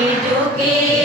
to give.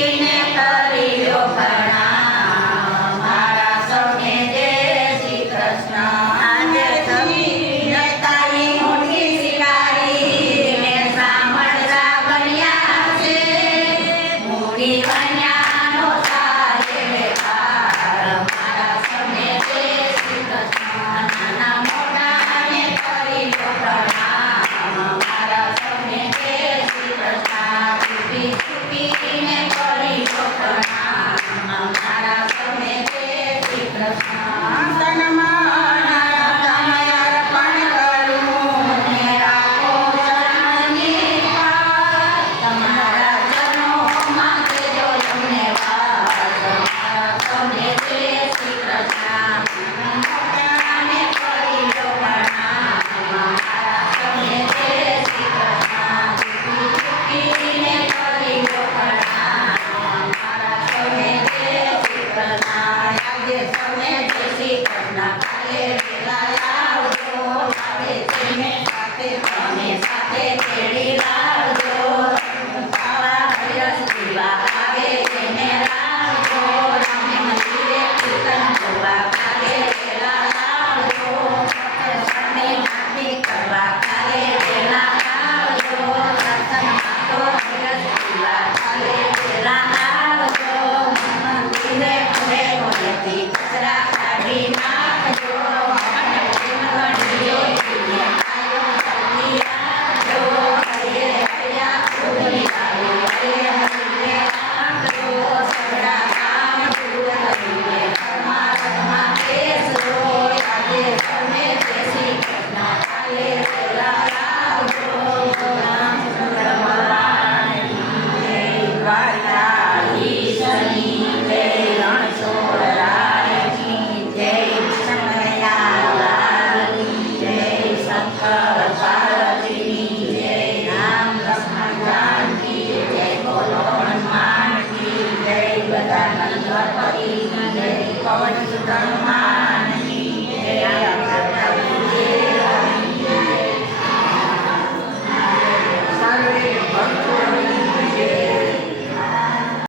પ્રકારની વનસ્પતિ